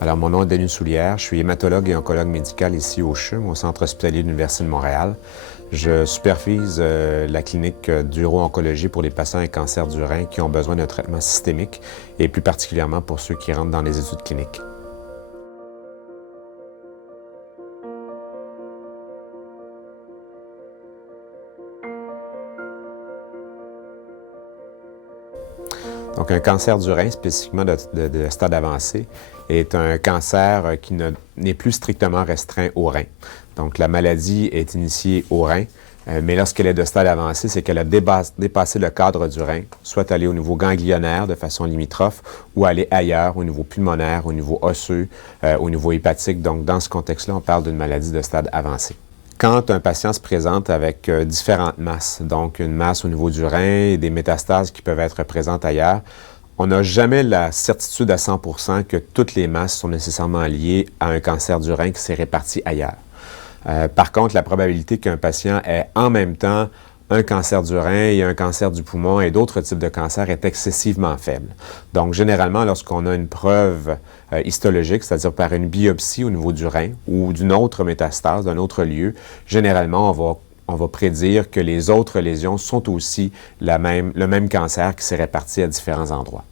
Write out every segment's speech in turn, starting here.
Alors, mon nom est Denis Soulière, je suis hématologue et oncologue médical ici au CHUM, au Centre hospitalier de l'Université de Montréal. Je supervise la clinique d'uro-oncologie pour les patients avec cancer du rein qui ont besoin d'un traitement systémique et plus particulièrement pour ceux qui rentrent dans les études cliniques. Donc, un cancer du rein, spécifiquement de stade avancé, est un cancer qui n'est plus strictement restreint au rein. Donc, la maladie est initiée au rein, mais lorsqu'elle est de stade avancé, c'est qu'elle a dépassé le cadre du rein, soit aller au niveau ganglionnaire de façon limitrophe, ou aller ailleurs, au niveau pulmonaire, au niveau osseux, au niveau hépatique. Donc, dans ce contexte-là, on parle d'une maladie de stade avancé. Quand un patient se présente avec différentes masses, donc une masse au niveau du rein et des métastases qui peuvent être présentes ailleurs, on n'a jamais la certitude à 100% que toutes les masses sont nécessairement liées à un cancer du rein qui s'est réparti ailleurs. Par contre, la probabilité qu'un patient ait en même temps un cancer du rein et un cancer du poumon et d'autres types de cancers est excessivement faible. Donc, généralement, lorsqu'on a une preuve histologique, c'est-à-dire par une biopsie au niveau du rein ou d'une autre métastase, d'un autre lieu, généralement, on va prédire que les autres lésions sont aussi le même cancer qui s'est réparti à différents endroits.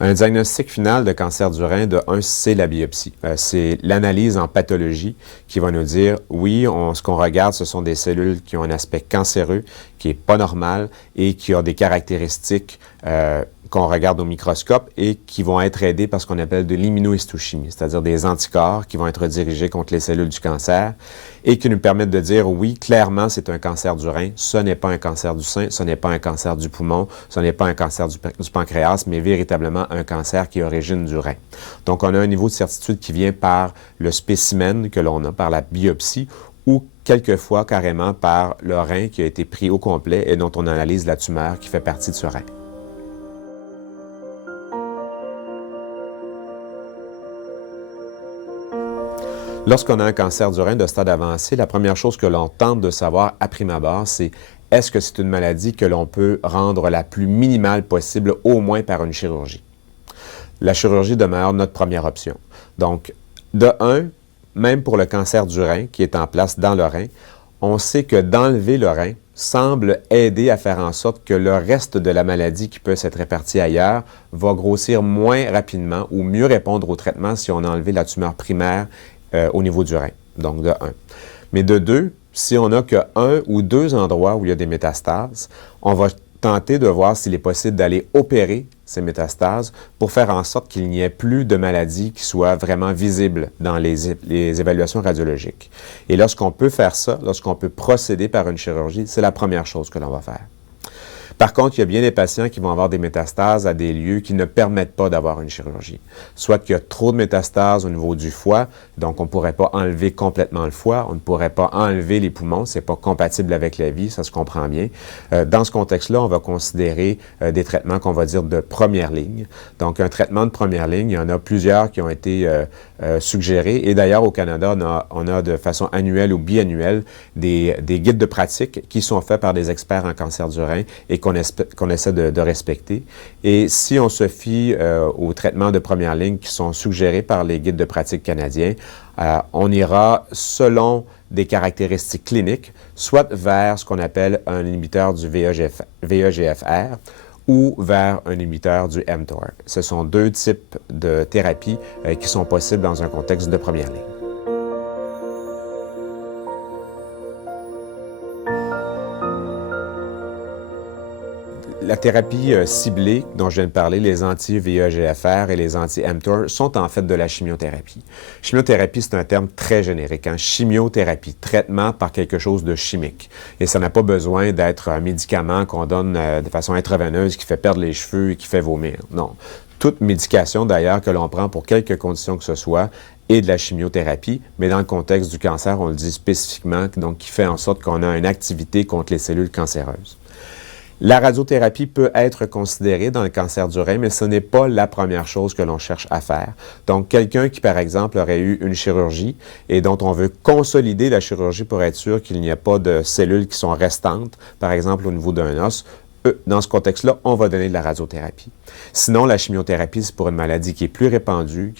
Un diagnostic final de cancer du rein, c'est la biopsie. C'est l'analyse en pathologie qui va nous dire, oui, ce qu'on regarde, ce sont des cellules qui ont un aspect cancéreux, qui n'est pas normal et qui ont des caractéristiques qu'on regarde au microscope et qui vont être aidées par ce qu'on appelle de l'immunohistochimie, c'est-à-dire des anticorps qui vont être dirigés contre les cellules du cancer et qui nous permettent de dire, oui, clairement, c'est un cancer du rein, ce n'est pas un cancer du sein, ce n'est pas un cancer du poumon, ce n'est pas un cancer du pancréas, mais véritablement un cancer qui origine du rein. Donc, on a un niveau de certitude qui vient par le spécimen que l'on a, par la biopsie, ou quelquefois carrément par le rein qui a été pris au complet et dont on analyse la tumeur qui fait partie de ce rein. Lorsqu'on a un cancer du rein de stade avancé, la première chose que l'on tente de savoir à prime abord, c'est est-ce que c'est une maladie que l'on peut rendre la plus minimale possible, au moins par une chirurgie? La chirurgie demeure notre première option. Donc, de un, même pour le cancer du rein qui est en place dans le rein, on sait que d'enlever le rein semble aider à faire en sorte que le reste de la maladie qui peut s'être répartie ailleurs va grossir moins rapidement ou mieux répondre au traitement si on a enlevé la tumeur primaire au niveau du rein, donc de 1. Mais de 2, si on n'a qu'un ou deux endroits où il y a des métastases, on va tenter de voir s'il est possible d'aller opérer ces métastases pour faire en sorte qu'il n'y ait plus de maladies qui soient vraiment visibles dans les évaluations radiologiques. Et lorsqu'on peut faire ça, lorsqu'on peut procéder par une chirurgie, c'est la première chose que l'on va faire. Par contre, il y a bien des patients qui vont avoir des métastases à des lieux qui ne permettent pas d'avoir une chirurgie. Soit qu'il y a trop de métastases au niveau du foie, donc on ne pourrait pas enlever complètement le foie, on ne pourrait pas enlever les poumons, ce n'est pas compatible avec la vie, ça se comprend bien. Dans ce contexte-là, on va considérer des traitements qu'on va dire de première ligne. Donc, un traitement de première ligne, il y en a plusieurs qui ont été suggérés. Et d'ailleurs, au Canada, on a de façon annuelle ou biannuelle des guides de pratique qui sont faits par des experts en cancer du rein et qu'on essaie de respecter. Et si on se fie aux traitements de première ligne qui sont suggérés par les guides de pratique canadiens, on ira selon des caractéristiques cliniques, soit vers ce qu'on appelle un inhibiteur du VEGFR ou vers un inhibiteur du mTOR. Ce sont deux types de thérapies qui sont possibles dans un contexte de première ligne. La thérapie ciblée dont je viens de parler, les anti-VEGFR et les anti-mTOR, sont en fait de la chimiothérapie. Chimiothérapie, c'est un terme très générique. Chimiothérapie, traitement par quelque chose de chimique. Et ça n'a pas besoin d'être un médicament qu'on donne de façon intraveineuse qui fait perdre les cheveux et qui fait vomir. Non. Toute médication, d'ailleurs, que l'on prend pour quelque condition que ce soit, est de la chimiothérapie, mais dans le contexte du cancer, on le dit spécifiquement, donc qui fait en sorte qu'on a une activité contre les cellules cancéreuses. La radiothérapie peut être considérée dans le cancer du rein, mais ce n'est pas la première chose que l'on cherche à faire. Donc, quelqu'un qui, par exemple, aurait eu une chirurgie et dont on veut consolider la chirurgie pour être sûr qu'il n'y a pas de cellules qui sont restantes, par exemple au niveau d'un os, Dans ce contexte-là, on va donner de la radiothérapie. Sinon, la chimiothérapie, c'est pour une maladie qui est plus répandue,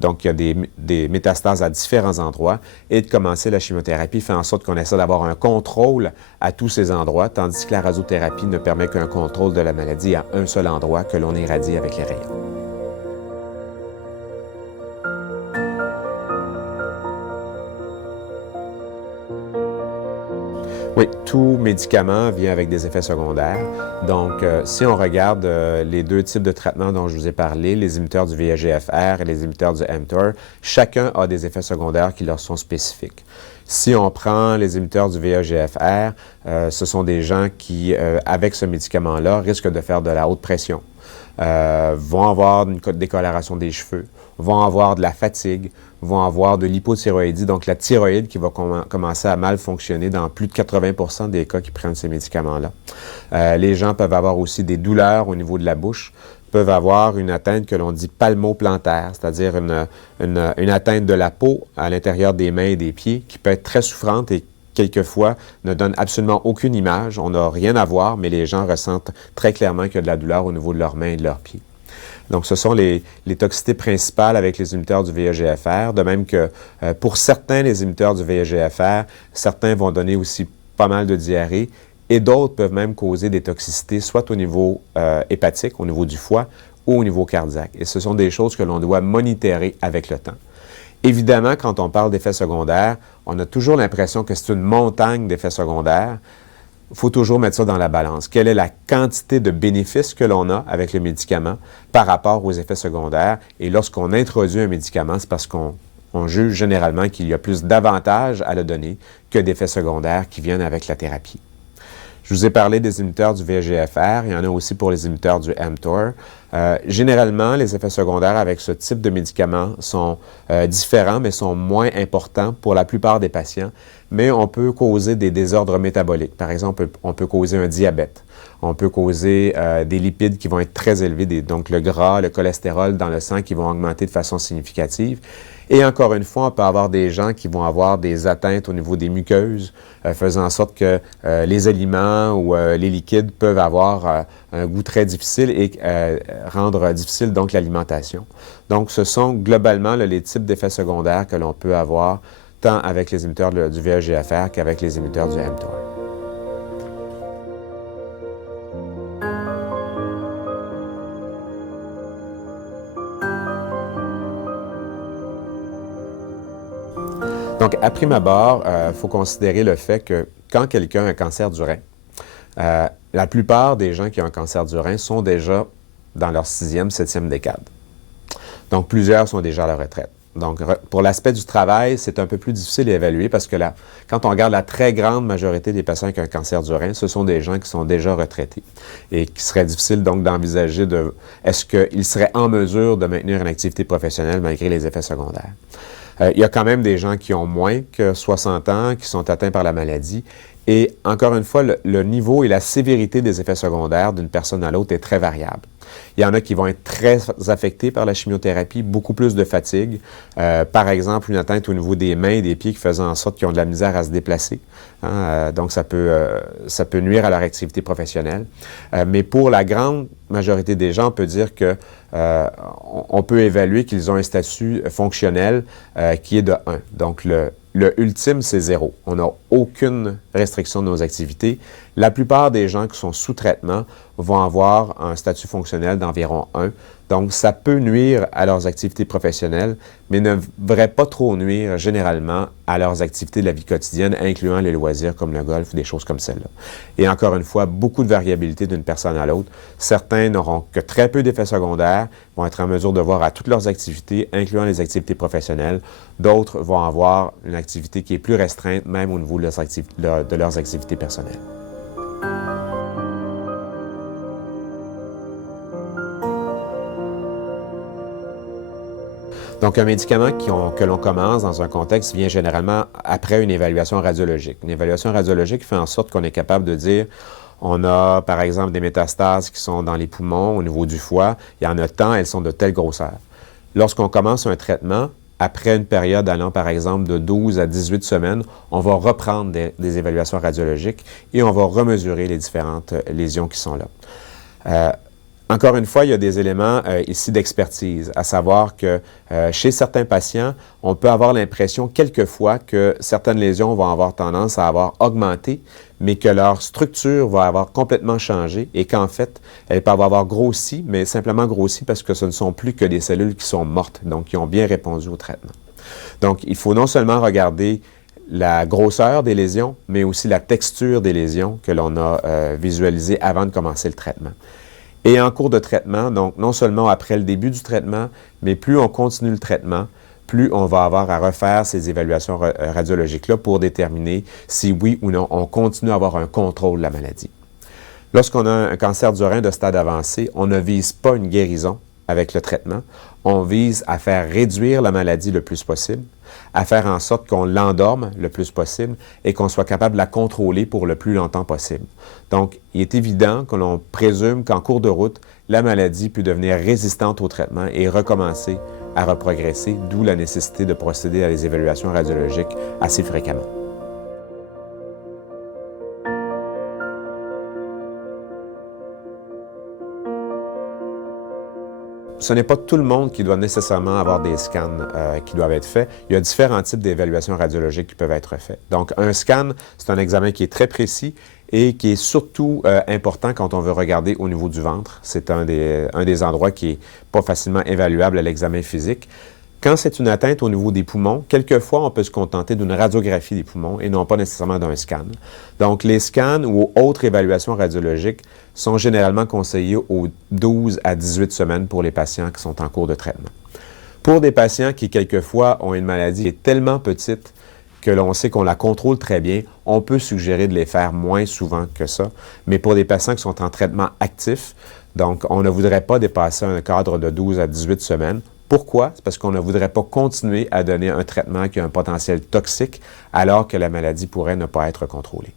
donc il y a des métastases à différents endroits, et de commencer la chimiothérapie fait en sorte qu'on essaie d'avoir un contrôle à tous ces endroits, tandis que la radiothérapie ne permet qu'un contrôle de la maladie à un seul endroit que l'on irradie avec les rayons. Oui, tout médicament vient avec des effets secondaires. Donc, si on regarde les deux types de traitements dont je vous ai parlé, les inhibiteurs du VEGFR et les inhibiteurs du mTOR, chacun a des effets secondaires qui leur sont spécifiques. Si on prend les inhibiteurs du VEGFR, ce sont des gens qui, avec ce médicament-là, risquent de faire de la haute pression, vont avoir une décoloration des cheveux, vont avoir de la fatigue, vont avoir de l'hypothyroïdie, donc la thyroïde qui va commencer à mal fonctionner dans plus de 80% des cas qui prennent ces médicaments-là. Les gens peuvent avoir aussi des douleurs au niveau de la bouche, peuvent avoir une atteinte que l'on dit palmoplantaire, c'est-à-dire une atteinte de la peau à l'intérieur des mains et des pieds qui peut être très souffrante et quelquefois ne donne absolument aucune image. On n'a rien à voir, mais les gens ressentent très clairement qu'il y a de la douleur au niveau de leurs mains et de leurs pieds. Donc, ce sont les toxicités principales avec les inhibiteurs du VEGFR, de même que pour certains, les inhibiteurs du VEGFR, certains vont donner aussi pas mal de diarrhée et d'autres peuvent même causer des toxicités, soit au niveau hépatique, au niveau du foie, ou au niveau cardiaque. Et ce sont des choses que l'on doit monitorer avec le temps. Évidemment, quand on parle d'effets secondaires, on a toujours l'impression que c'est une montagne d'effets secondaires. Il faut toujours mettre ça dans la balance. Quelle est la quantité de bénéfices que l'on a avec le médicament par rapport aux effets secondaires? Et lorsqu'on introduit un médicament, c'est parce qu'on juge généralement qu'il y a plus d'avantages à le donner que d'effets secondaires qui viennent avec la thérapie. Je vous ai parlé des inhibiteurs du VEGFR, il y en a aussi pour les inhibiteurs du mTOR. Généralement, les effets secondaires avec ce type de médicaments sont différents, mais sont moins importants pour la plupart des patients. Mais on peut causer des désordres métaboliques. Par exemple, on peut causer un diabète. On peut causer des lipides qui vont être très élevés, donc le gras, le cholestérol dans le sang qui vont augmenter de façon significative. Et encore une fois, on peut avoir des gens qui vont avoir des atteintes au niveau des muqueuses, faisant en sorte que les aliments ou les liquides peuvent avoir un goût très difficile et rendre difficile donc l'alimentation. Donc, ce sont globalement là, les types d'effets secondaires que l'on peut avoir tant avec les inhibiteurs du VEGFR qu'avec les inhibiteurs du mTOR. Donc, à prime abord, il faut considérer le fait que quand quelqu'un a un cancer du rein, la plupart des gens qui ont un cancer du rein sont déjà dans leur 6e, 7e décade. Donc, plusieurs sont déjà à la retraite. Donc, pour l'aspect du travail, c'est un peu plus difficile à évaluer parce que là, quand on regarde la très grande majorité des patients qui ont un cancer du rein, ce sont des gens qui sont déjà retraités et qui serait difficile donc d'envisager est-ce qu'ils seraient en mesure de maintenir une activité professionnelle malgré les effets secondaires. Il y a quand même des gens qui ont moins que 60 ans, qui sont atteints par la maladie. Et encore une fois, le niveau et la sévérité des effets secondaires d'une personne à l'autre est très variable. Il y en a qui vont être très affectés par la chimiothérapie, beaucoup plus de fatigue. Par exemple, une atteinte au niveau des mains et des pieds qui faisant en sorte qu'ils ont de la misère à se déplacer. Donc, ça peut nuire à leur activité professionnelle. Mais pour la grande majorité des gens, on peut dire que on peut évaluer qu'ils ont un statut fonctionnel qui est de 1. Donc, le ultime, c'est 0. On n'a aucune restriction de nos activités. La plupart des gens qui sont sous traitement vont avoir un statut fonctionnel d'environ 1. Donc, ça peut nuire à leurs activités professionnelles, mais ne devrait pas trop nuire généralement à leurs activités de la vie quotidienne, incluant les loisirs comme le golf ou des choses comme celle-là. Et encore une fois, beaucoup de variabilité d'une personne à l'autre. Certains n'auront que très peu d'effets secondaires, vont être en mesure de voir à toutes leurs activités, incluant les activités professionnelles. D'autres vont avoir une activité qui est plus restreinte, même au niveau de leurs activités personnelles. Donc, un médicament que l'on commence dans un contexte vient généralement après une évaluation radiologique. Une évaluation radiologique fait en sorte qu'on est capable de dire on a, par exemple, des métastases qui sont dans les poumons, au niveau du foie. Il y en a tant, elles sont de telle grosseur. Lorsqu'on commence un traitement, après une période allant par exemple de 12 à 18 semaines, on va reprendre des évaluations radiologiques et on va remesurer les différentes lésions qui sont là. Encore une fois, il y a des éléments ici d'expertise, à savoir que chez certains patients, on peut avoir l'impression quelquefois que certaines lésions vont avoir tendance à avoir augmenté, mais que leur structure va avoir complètement changé et qu'en fait, elles peuvent avoir grossi, mais simplement grossi parce que ce ne sont plus que des cellules qui sont mortes, donc qui ont bien répondu au traitement. Donc, il faut non seulement regarder la grosseur des lésions, mais aussi la texture des lésions que l'on a visualisées avant de commencer le traitement. Et en cours de traitement, donc non seulement après le début du traitement, mais plus on continue le traitement, plus on va avoir à refaire ces évaluations radiologiques-là pour déterminer si oui ou non on continue à avoir un contrôle de la maladie. Lorsqu'on a un cancer du rein de stade avancé, on ne vise pas une guérison avec le traitement, on vise à faire réduire la maladie le plus possible, à faire en sorte qu'on l'endorme le plus possible et qu'on soit capable de la contrôler pour le plus longtemps possible. Donc, il est évident que l'on présume qu'en cours de route, la maladie peut devenir résistante au traitement et recommencer à reprogresser, d'où la nécessité de procéder à des évaluations radiologiques assez fréquemment. Ce n'est pas tout le monde qui doit nécessairement avoir des scans qui doivent être faits. Il y a différents types d'évaluations radiologiques qui peuvent être faits. Donc, un scan, c'est un examen qui est très précis et qui est surtout important quand on veut regarder au niveau du ventre. C'est un des endroits qui n'est pas facilement évaluable à l'examen physique. Quand c'est une atteinte au niveau des poumons, quelquefois, on peut se contenter d'une radiographie des poumons et non pas nécessairement d'un scan. Donc, les scans ou autres évaluations radiologiques sont généralement conseillés aux 12 à 18 semaines pour les patients qui sont en cours de traitement. Pour des patients qui, quelquefois, ont une maladie qui est tellement petite que l'on sait qu'on la contrôle très bien, on peut suggérer de les faire moins souvent que ça. Mais pour des patients qui sont en traitement actif, donc on ne voudrait pas dépasser un cadre de 12 à 18 semaines. Pourquoi? C'est parce qu'on ne voudrait pas continuer à donner un traitement qui a un potentiel toxique alors que la maladie pourrait ne pas être contrôlée.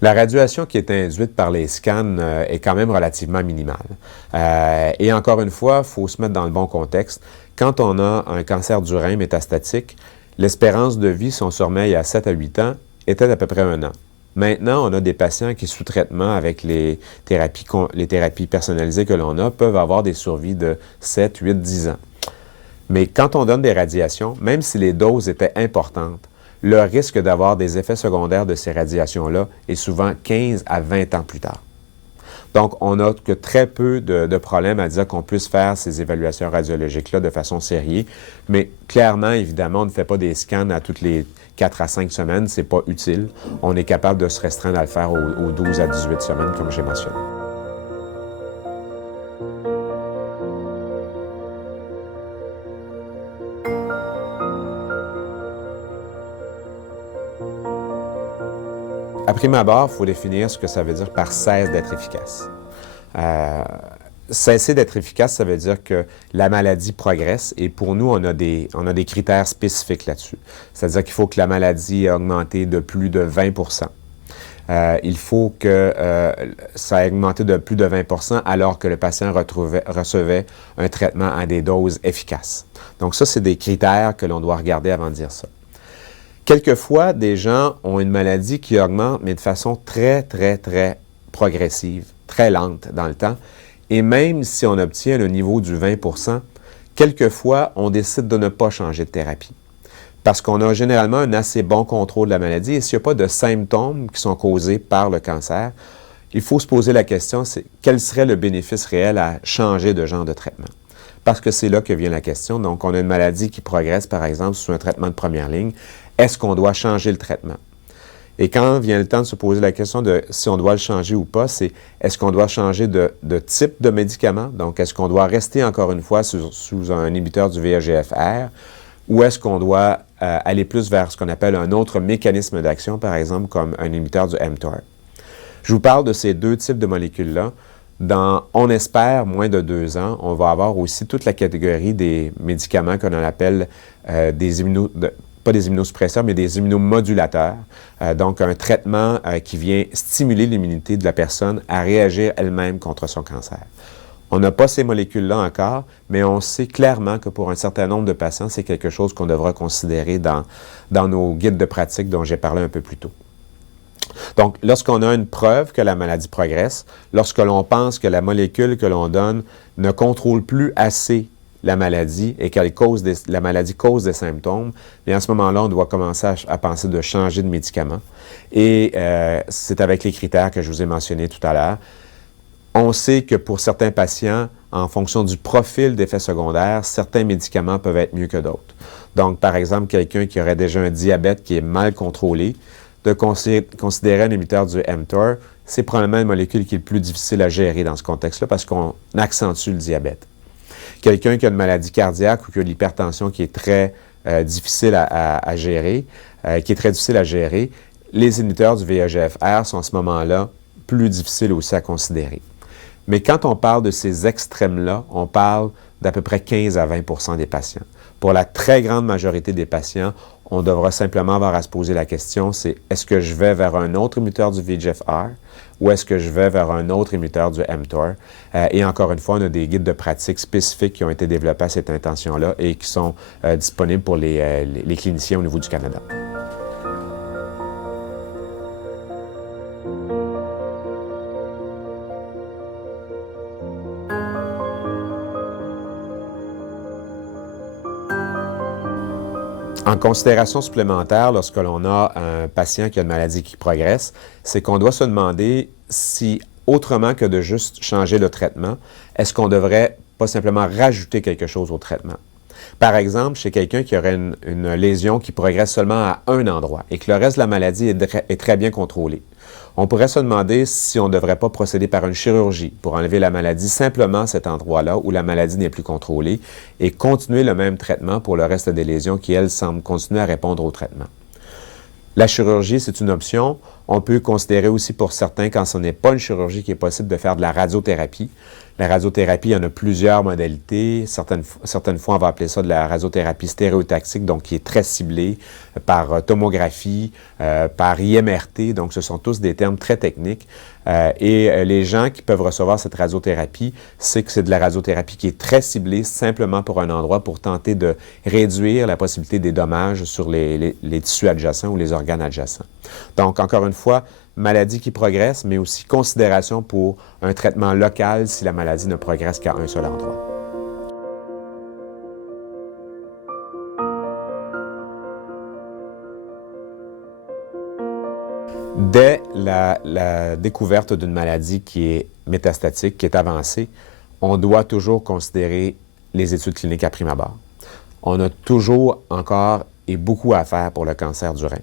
La radiation qui est induite par les scans est quand même relativement minimale. Et encore une fois, il faut se mettre dans le bon contexte. Quand on a un cancer du rein métastatique, l'espérance de vie, si on se remet il y a 7 à 8 ans, était d'à peu près 1 an. Maintenant, on a des patients qui, sous traitement avec les thérapies personnalisées que l'on a, peuvent avoir des survies de 7, 8, 10 ans. Mais quand on donne des radiations, même si les doses étaient importantes, le risque d'avoir des effets secondaires de ces radiations-là est souvent 15 à 20 ans plus tard. Donc, on n'a que très peu de problèmes à dire qu'on puisse faire ces évaluations radiologiques-là de façon sérieuse. Mais clairement, évidemment, on ne fait pas des scans à toutes les 4 à 5 semaines. Ce n'est pas utile. On est capable de se restreindre à le faire aux 12 à 18 semaines, comme j'ai mentionné. À prime abord, il faut définir ce que ça veut dire par cesse d'être efficace. Cesser d'être efficace, ça veut dire que la maladie progresse et pour nous, on a des critères spécifiques là-dessus. C'est-à-dire qu'il faut que la maladie ait augmenté de plus de 20 il faut que ça ait augmenté de plus de 20 alors que le patient recevait un traitement à des doses efficaces. Donc ça, c'est des critères que l'on doit regarder avant de dire ça. Quelquefois, des gens ont une maladie qui augmente, mais de façon très, très, très progressive, très lente dans le temps. Et même si on obtient le niveau du 20 quelquefois, on décide de ne pas changer de thérapie. Parce qu'on a généralement un assez bon contrôle de la maladie et s'il n'y a pas de symptômes qui sont causés par le cancer, il faut se poser la question, c'est quel serait le bénéfice réel à changer de genre de traitement? Parce que c'est là que vient la question. Donc, on a une maladie qui progresse, par exemple, sous un traitement de première ligne. Est-ce qu'on doit changer le traitement? Et quand vient le temps de se poser la question de si on doit le changer ou pas, c'est est-ce qu'on doit changer de type de médicament? Donc, est-ce qu'on doit rester encore une fois sous un inhibiteur du VEGFR ou est-ce qu'on doit aller plus vers ce qu'on appelle un autre mécanisme d'action, par exemple, comme un inhibiteur du mTOR? Je vous parle de ces deux types de molécules-là. Dans, on espère, moins de 2 ans, on va avoir aussi toute la catégorie des médicaments qu'on appelle pas des immunosuppresseurs, mais des immunomodulateurs. Donc, un traitement qui vient stimuler l'immunité de la personne à réagir elle-même contre son cancer. On n'a pas ces molécules-là encore, mais on sait clairement que pour un certain nombre de patients, c'est quelque chose qu'on devra considérer dans nos guides de pratique dont j'ai parlé un peu plus tôt. Donc, lorsqu'on a une preuve que la maladie progresse, lorsque l'on pense que la molécule que l'on donne ne contrôle plus assez la maladie et que la maladie cause des symptômes, bien à ce moment-là, on doit commencer à penser de changer de médicament. Et c'est avec les critères que je vous ai mentionnés tout à l'heure. On sait que pour certains patients, en fonction du profil d'effets secondaires, certains médicaments peuvent être mieux que d'autres. Donc, par exemple, quelqu'un qui aurait déjà un diabète qui est mal contrôlé, de considérer un inhibiteur du mTOR, c'est probablement une molécule qui est le plus difficile à gérer dans ce contexte-là parce qu'on accentue le diabète. Quelqu'un qui a une maladie cardiaque ou qui a de l'hypertension qui est très difficile à gérer, les inhibiteurs du VEGF-R sont à ce moment-là plus difficiles aussi à considérer. Mais quand on parle de ces extrêmes-là, on parle d'à peu près 15 à 20 des patients. Pour la très grande majorité des patients, on devra simplement avoir à se poser la question, c'est est-ce que je vais vers un autre inhibiteur du VEGF-R ou est-ce que je vais vers un autre inhibiteur du mTOR? Et encore une fois, on a des guides de pratique spécifiques qui ont été développés à cette intention-là et qui sont disponibles pour les cliniciens au niveau du Canada. En considération supplémentaire, lorsque l'on a un patient qui a une maladie qui progresse, c'est qu'on doit se demander si, autrement que de juste changer le traitement, est-ce qu'on devrait pas simplement rajouter quelque chose au traitement? Par exemple, chez quelqu'un qui aurait une lésion qui progresse seulement à un endroit et que le reste de la maladie est très bien contrôlé. On pourrait se demander si on ne devrait pas procéder par une chirurgie pour enlever la maladie simplement à cet endroit-là où la maladie n'est plus contrôlée et continuer le même traitement pour le reste des lésions qui, elles, semblent continuer à répondre au traitement. La chirurgie, c'est une option. On peut considérer aussi pour certains, quand ce n'est pas une chirurgie, qu'il est possible de faire de la radiothérapie. La radiothérapie, il y en a plusieurs modalités. Certaines fois, on va appeler ça de la radiothérapie stéréotactique, donc qui est très ciblée par tomographie, par IMRT. Donc, ce sont tous des termes très techniques. Et les gens qui peuvent recevoir cette radiothérapie, c'est que c'est de la radiothérapie qui est très ciblée simplement pour un endroit pour tenter de réduire la possibilité des dommages sur les tissus adjacents ou les organes adjacents. Donc, encore une fois, maladie qui progresse, mais aussi considération pour un traitement local si la maladie ne progresse qu'à un seul endroit. Dès la découverte d'une maladie qui est métastatique, qui est avancée, on doit toujours considérer les études cliniques à prime abord. On a toujours encore et beaucoup à faire pour le cancer du rein.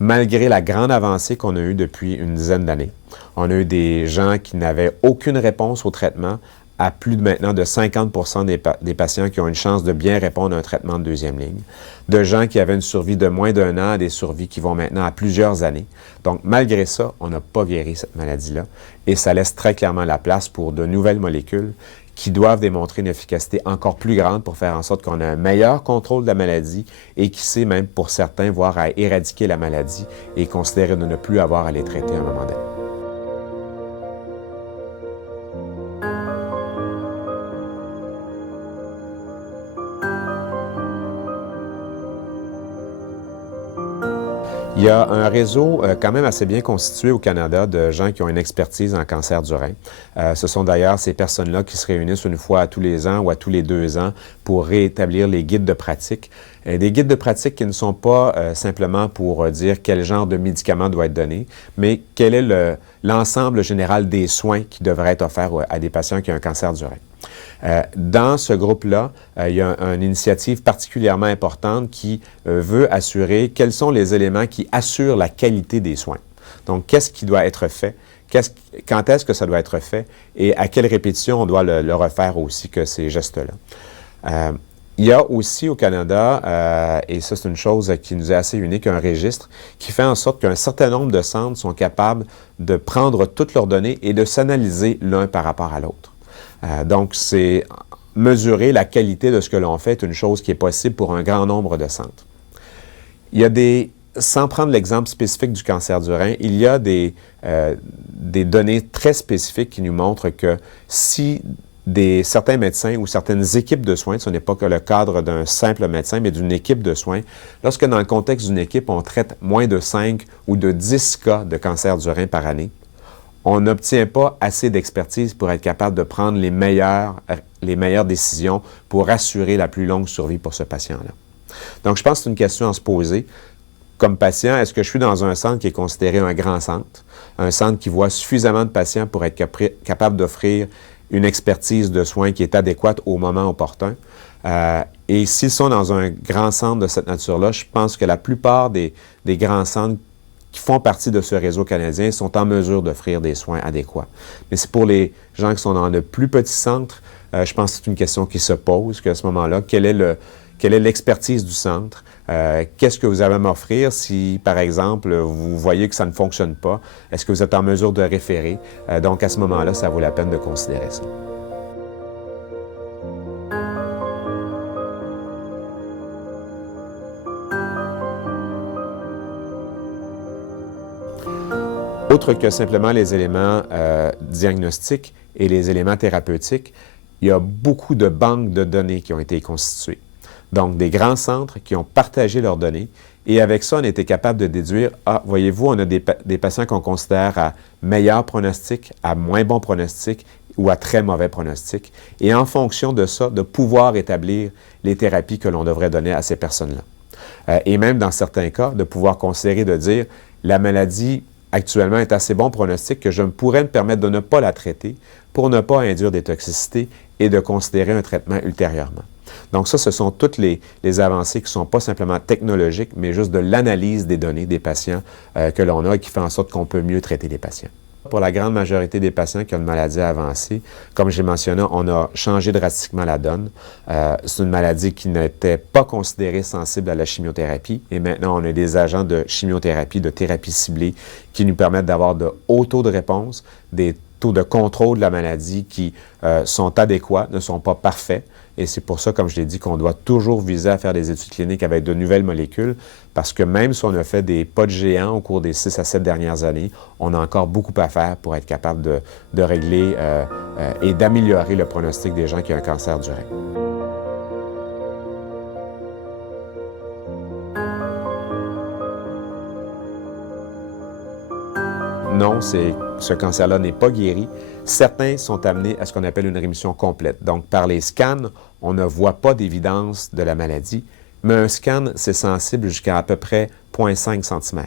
Malgré la grande avancée qu'on a eue depuis une dizaine d'années, on a eu des gens qui n'avaient aucune réponse au traitement à plus de maintenant de 50 des patients qui ont une chance de bien répondre à un traitement de deuxième ligne, de gens qui avaient une survie de moins d'un an à des survies qui vont maintenant à plusieurs années. Donc, malgré ça, on n'a pas guéri cette maladie-là et ça laisse très clairement la place pour de nouvelles molécules qui doivent démontrer une efficacité encore plus grande pour faire en sorte qu'on ait un meilleur contrôle de la maladie et qui sait même pour certains voir à éradiquer la maladie et considérer de ne plus avoir à les traiter à un moment donné. Il y a un réseau quand même assez bien constitué au Canada de gens qui ont une expertise en cancer du rein. Ce sont d'ailleurs ces personnes-là qui se réunissent une fois à tous les ans ou à tous les 2 ans pour réétablir les guides de pratique. Des guides de pratique qui ne sont pas simplement pour dire quel genre de médicament doit être donné, mais quel est l'ensemble général des soins qui devraient être offerts à des patients qui ont un cancer du rein. Dans ce groupe-là, il y a une initiative particulièrement importante qui veut assurer quels sont les éléments qui assurent la qualité des soins. Donc, qu'est-ce qui doit être fait? Quand est-ce que ça doit être fait? Et à quelle répétition on doit le refaire aussi que ces gestes-là? Il y a aussi au Canada, et ça c'est une chose qui nous est assez unique, un registre qui fait en sorte qu'un certain nombre de centres sont capables de prendre toutes leurs données et de s'analyser l'un par rapport à l'autre. Donc, c'est mesurer la qualité de ce que l'on fait est une chose qui est possible pour un grand nombre de centres. Il y a sans prendre l'exemple spécifique du cancer du rein, il y a des données très spécifiques qui nous montrent que si certains médecins ou certaines équipes de soins, ce n'est pas que le cadre d'un simple médecin, mais d'une équipe de soins, lorsque dans le contexte d'une équipe, on traite moins de 5 ou de 10 cas de cancer du rein par année, on n'obtient pas assez d'expertise pour être capable de prendre les meilleures décisions pour assurer la plus longue survie pour ce patient-là. Donc, je pense que c'est une question à se poser. Comme patient, est-ce que je suis dans un centre qui est considéré un grand centre, un centre qui voit suffisamment de patients pour être capable d'offrir une expertise de soins qui est adéquate au moment opportun? Et s'ils sont dans un grand centre de cette nature-là, je pense que la plupart des grands centres qui font partie de ce réseau canadien sont en mesure d'offrir des soins adéquats. Mais c'est pour les gens qui sont dans de plus petits centres, je pense que c'est une question qui se pose, qu'à ce moment-là, quelle est l'expertise du centre? Qu'est-ce que vous avez à m'offrir si, par exemple, vous voyez que ça ne fonctionne pas? Est-ce que vous êtes en mesure de référer? Donc, à ce moment-là, ça vaut la peine de considérer ça. Autre que simplement les éléments diagnostiques et les éléments thérapeutiques, il y a beaucoup de banques de données qui ont été constituées. Donc, des grands centres qui ont partagé leurs données. Et avec ça, on a été capable de déduire, voyez-vous, on a des patients qu'on considère à meilleur pronostic, à moins bon pronostic ou à très mauvais pronostic. Et en fonction de ça, de pouvoir établir les thérapies que l'on devrait donner à ces personnes-là. Et même dans certains cas, de pouvoir considérer de dire, la maladie actuellement est assez bon pronostic que je pourrais me permettre de ne pas la traiter pour ne pas induire des toxicités et de considérer un traitement ultérieurement. Donc ça, ce sont toutes les avancées qui ne sont pas simplement technologiques, mais juste de l'analyse des données des patients que l'on a et qui fait en sorte qu'on peut mieux traiter les patients. Pour la grande majorité des patients qui ont une maladie avancée, comme j'ai mentionné, on a changé drastiquement la donne. C'est une maladie qui n'était pas considérée sensible à la chimiothérapie et maintenant on a des agents de chimiothérapie, de thérapie ciblée qui nous permettent d'avoir de hauts taux de réponse, des taux de contrôle de la maladie qui sont adéquats, ne sont pas parfaits. Et c'est pour ça, comme je l'ai dit, qu'on doit toujours viser à faire des études cliniques avec de nouvelles molécules, parce que même si on a fait des pas de géant au cours des 6 à 7 dernières années, on a encore beaucoup à faire pour être capable de régler et d'améliorer le pronostic des gens qui ont un cancer du rein. Non, ce cancer-là n'est pas guéri. Certains sont amenés à ce qu'on appelle une rémission complète. Donc, par les scans, on ne voit pas d'évidence de la maladie, mais un scan, c'est sensible jusqu'à peu près 0,5 cm.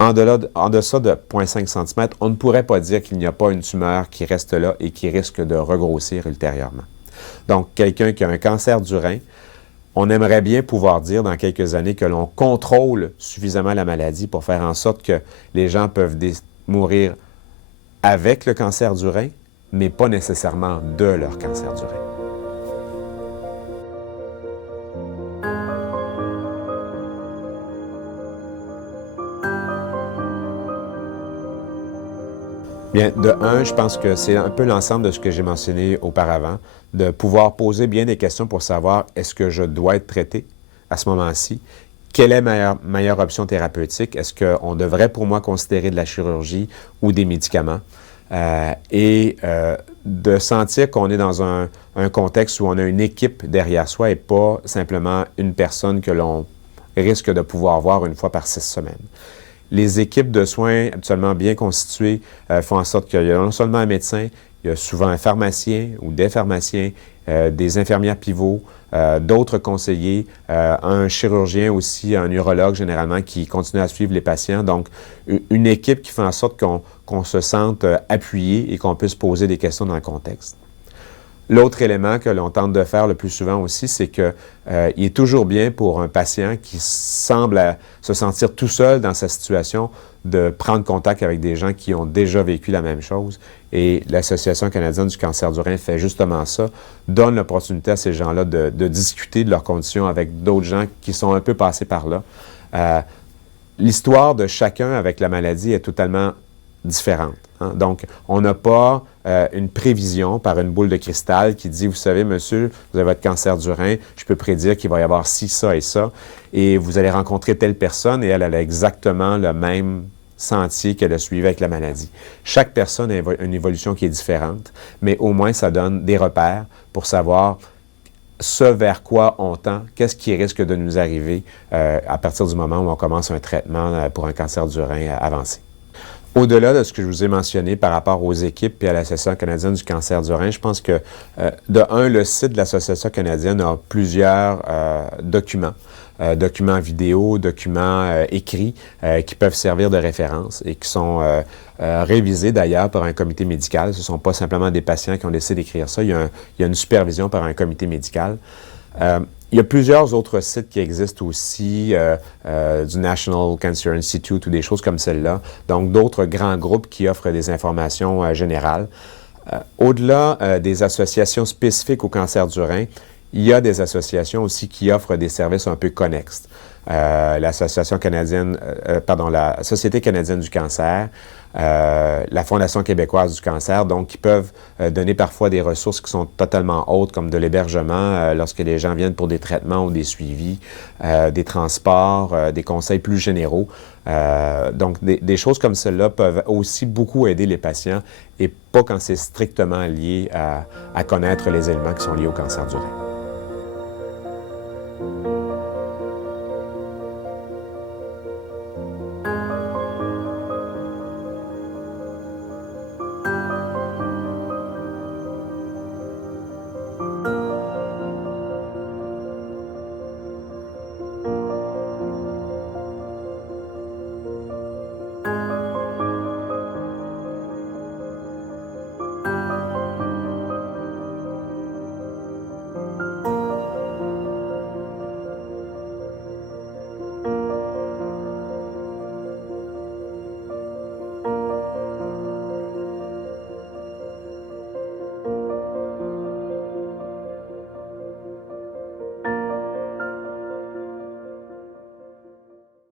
En deçà de 0,5 cm, on ne pourrait pas dire qu'il n'y a pas une tumeur qui reste là et qui risque de regrossir ultérieurement. Donc, quelqu'un qui a un cancer du rein, on aimerait bien pouvoir dire dans quelques années que l'on contrôle suffisamment la maladie pour faire en sorte que les gens peuvent mourir avec le cancer du rein, mais pas nécessairement de leur cancer du rein. Bien, de un, je pense que c'est un peu l'ensemble de ce que j'ai mentionné auparavant, de pouvoir poser bien des questions pour savoir est-ce que je dois être traité à ce moment-ci, quelle est ma meilleure option thérapeutique, est-ce qu'on devrait pour moi considérer de la chirurgie ou des médicaments, et de sentir qu'on est dans un contexte où on a une équipe derrière soi et pas simplement une personne que l'on risque de pouvoir voir une fois par 6 semaines. Les équipes de soins habituellement bien constituées font en sorte qu'il y a non seulement un médecin, il y a souvent un pharmacien ou des pharmaciens, des infirmières pivots, d'autres conseillers, un chirurgien aussi, un urologue généralement qui continue à suivre les patients. Donc, une équipe qui fait en sorte qu'on se sente appuyé et qu'on puisse poser des questions dans le contexte. L'autre élément que l'on tente de faire le plus souvent aussi, c'est qu'il est toujours bien pour un patient qui semble se sentir tout seul dans sa situation de prendre contact avec des gens qui ont déjà vécu la même chose. Et l'Association canadienne du cancer du rein fait justement ça, donne l'opportunité à ces gens-là de discuter de leurs conditions avec d'autres gens qui sont un peu passés par là. L'histoire de chacun avec la maladie est totalement différente. Donc, on n'a pas une prévision par une boule de cristal qui dit, vous savez, monsieur, vous avez votre cancer du rein, je peux prédire qu'il va y avoir ci, ça et ça, et vous allez rencontrer telle personne et elle a exactement le même sentier qu'elle a suivi avec la maladie. Chaque personne a une évolution qui est différente, mais au moins ça donne des repères pour savoir ce vers quoi on tend, qu'est-ce qui risque de nous arriver à partir du moment où on commence un traitement pour un cancer du rein avancé. Au-delà de ce que je vous ai mentionné par rapport aux équipes et à l'Association canadienne du cancer du rein, je pense que, le site de l'Association canadienne a plusieurs documents vidéo, documents écrits qui peuvent servir de référence et qui sont révisés d'ailleurs par un comité médical. Ce ne sont pas simplement des patients qui ont décidé d'écrire ça, il y a une supervision par un comité médical. Il y a plusieurs autres sites qui existent aussi, du National Cancer Institute ou des choses comme celle-là, donc d'autres grands groupes qui offrent des informations générales. Au-delà des associations spécifiques au cancer du rein, il y a des associations aussi qui offrent des services un peu connexes. L'Association canadienne, la Société canadienne du cancer, la Fondation québécoise du cancer, donc qui peuvent donner parfois des ressources qui sont totalement autres, comme de l'hébergement lorsque les gens viennent pour des traitements ou des suivis, des transports, des conseils plus généraux. Donc, des choses comme cela peuvent aussi beaucoup aider les patients et pas quand c'est strictement lié à connaître les éléments qui sont liés au cancer du rein.